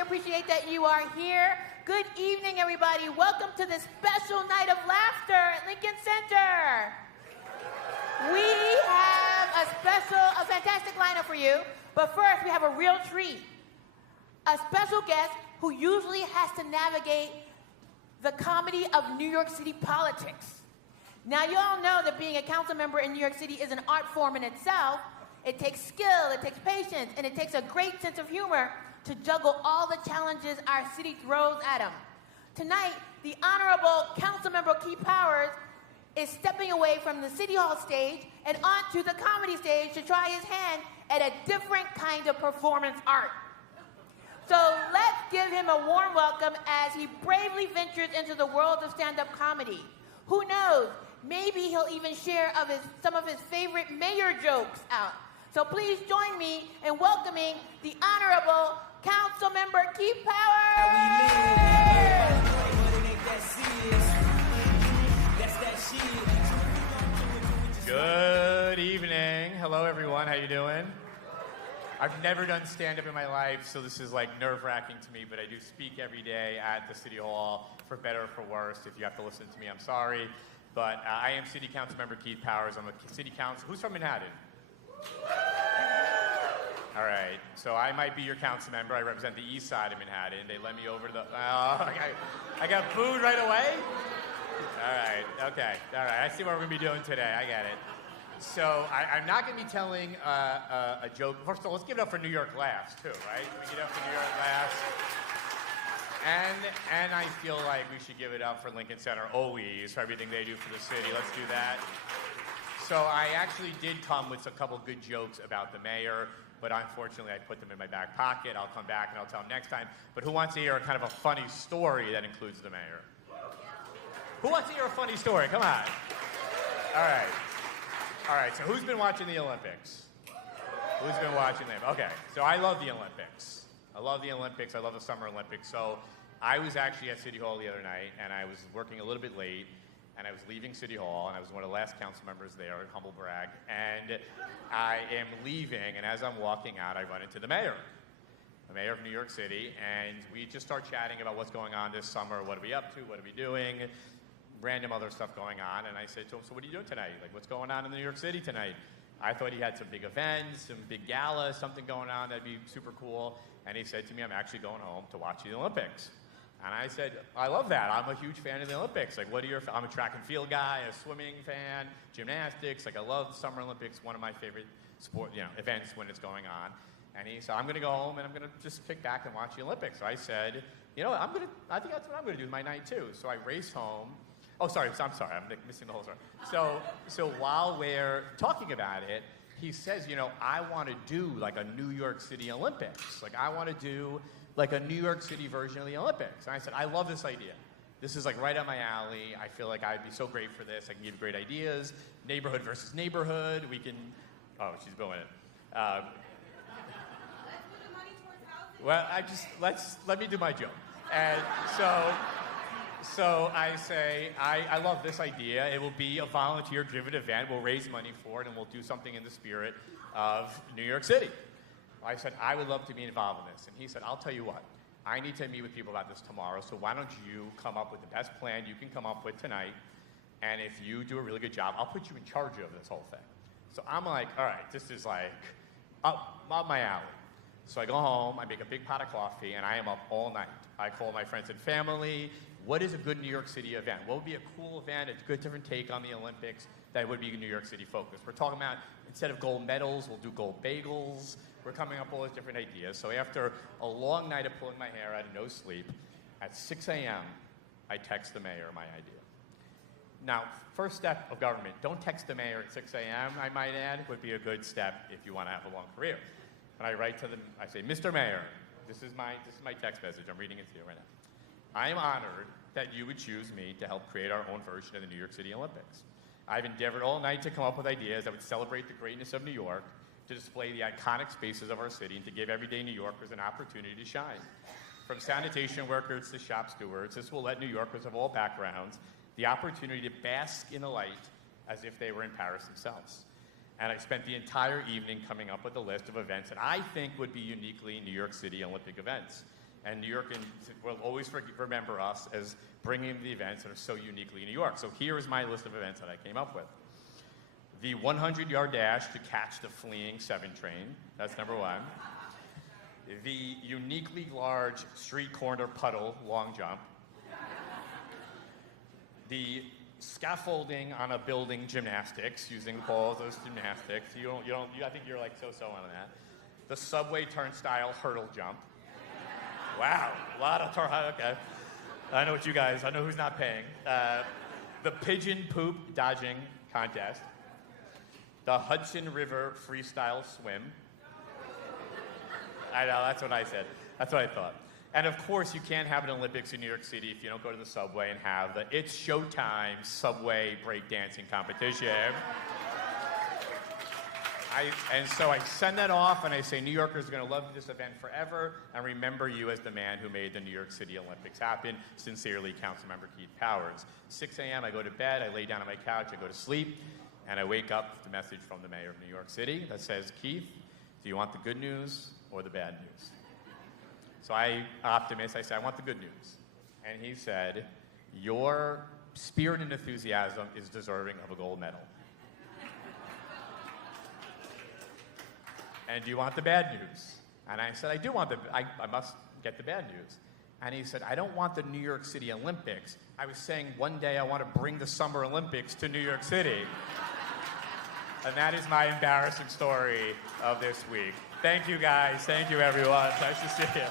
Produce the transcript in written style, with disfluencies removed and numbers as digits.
really appreciate that you are here. Good evening, everybody. Welcome to this special night of laughter at Lincoln Center. We have a fantastic lineup for you. But first, we have a real treat. A special guest who usually has to navigate the comedy of New York City politics. Now, you all know that being a council member in New York City is an art form in itself. It takes skill, it takes patience, and it takes a great sense of humor to juggle all the challenges our city throws at them. Tonight, the Honorable Councilmember Keith Powers is stepping away from the City Hall stage and onto the comedy stage to try his hand at a different kind of performance art. So let's give him a warm welcome as he bravely ventures into the world of stand-up comedy. Who knows? Maybe he'll even share some of his favorite mayor jokes out. So please join me in welcoming the Honorable Councilmember Keith Powers. Good evening. Hello, everyone. How you doing? I've never done stand-up in my life, so this is like nerve-wracking to me, but I do speak every day at the City Hall, for better or for worse. If you have to listen to me, I'm sorry. But I am City Council Member Keith Powers. I'm a City Council. Who's from Manhattan? All right. So I might be your council member. I represent the east side of Manhattan. They let me over to the... I got booed right away? All right. Okay. All right. I see what we're going to be doing today. I get it. So I'm not going to be telling a joke. First of all, let's give it up for New York Laughs, too, right? Can we give it up for New York Laughs? And I feel like we should give it up for Lincoln Center always, for everything they do for the city. Let's do that. So I actually did come with a couple good jokes about the mayor, but unfortunately I put them in my back pocket. I'll come back and I'll tell them next time. But who wants to hear a kind of a funny story that includes the mayor? Who wants to hear a funny story? Come on. All right, so who's been watching the Olympics? Who's been watching them? Okay, so I love the Olympics. I love the Olympics. I love the Summer Olympics. So I was actually at City Hall the other night, and I was working a little bit late, and I was leaving City Hall, and I was one of the last council members there, humble brag, and I am leaving, and as I'm walking out, I run into the mayor of New York City, and we just start chatting about what's going on this summer, what are we up to, what are we doing, random other stuff going on, and I said to him, so what are you doing tonight? Like, what's going on in New York City tonight? I thought he had some big events, some big gala, something going on that'd be super cool, and he said to me, I'm actually going home to watch the Olympics. And I said, I love that. I'm a huge fan of the Olympics. Like, I'm a track and field guy, a swimming fan, gymnastics. Like, I love the Summer Olympics, one of my favorite events when it's going on. And he said, I'm going to go home and I'm going to just kick back and watch the Olympics. So I said, you know what, I think that's what I'm going to do with my night too. So I raced home. Oh, sorry, I'm missing the whole story. So while we're talking about it, he says, I want to do like a New York City Olympics. Like, I want to do like a New York City version of the Olympics. And I said, I love this idea. This is like right up my alley. I feel like I'd be so great for this. I can give great ideas. Neighborhood versus neighborhood. We can, oh, she's booing it. Let's put the money towards housing. Well, let me do my joke. And so I say, I love this idea. It will be a volunteer-driven event. We'll raise money for it, and we'll do something in the spirit of New York City. I said, I would love to be involved in this. And he said, I'll tell you what. I need to meet with people about this tomorrow, so why don't you come up with the best plan you can come up with tonight, and if you do a really good job, I'll put you in charge of this whole thing. So I'm like, all right, this is like up my alley. So I go home, I make a big pot of coffee, and I am up all night. I call my friends and family. What is a good New York City event? What would be a cool event, a good different take on the Olympics that would be New York City focused? We're talking about, instead of gold medals, we'll do gold bagels. We're coming up with all these different ideas. So after a long night of pulling my hair out and no sleep, at 6 a.m., I text the mayor my idea. Now, first step of government, don't text the mayor at 6 a.m., I might add, would be a good step if you want to have a long career. And I write to them, I say, Mr. Mayor, this is my text message, I'm reading it to you right now. I am honored that you would choose me to help create our own version of the New York City Olympics. I've endeavored all night to come up with ideas that would celebrate the greatness of New York, to display the iconic spaces of our city, and to give everyday New Yorkers an opportunity to shine. From sanitation workers to shop stewards, this will let New Yorkers of all backgrounds the opportunity to bask in the light as if they were in Paris themselves. And I spent the entire evening coming up with a list of events that I think would be uniquely New York City Olympic events. And New York will always remember us as bringing the events that are so uniquely New York. So here is my list of events that I came up with. The 100-yard dash to catch the fleeing 7 train. That's number 1. The uniquely large street corner puddle long jump. The scaffolding on a building gymnastics using poles as gymnastics. I think you're like so-so on that. The subway turnstile hurdle jump. Wow, a lot of okay. I know who's not paying. The pigeon poop dodging contest. The Hudson River freestyle swim. I know, that's what I said. That's what I thought. And of course, you can't have an Olympics in New York City if you don't go to the subway and have the It's Showtime subway breakdancing competition. And so I send that off and I say, New Yorkers are going to love this event forever and remember you as the man who made the New York City Olympics happen. Sincerely, Councilmember Keith Powers. 6 a.m., I go to bed, I lay down on my couch, I go to sleep, and I wake up with the message from the mayor of New York City that says, Keith, do you want the good news or the bad news? So I say, I want the good news. And he said, your spirit and enthusiasm is deserving of a gold medal. And do you want the bad news? And I said, I must get the bad news. And he said, I don't want the New York City Olympics. I was saying one day I want to bring the Summer Olympics to New York City. And that is my embarrassing story of this week. Thank you, guys. Thank you, everyone. Nice to see you.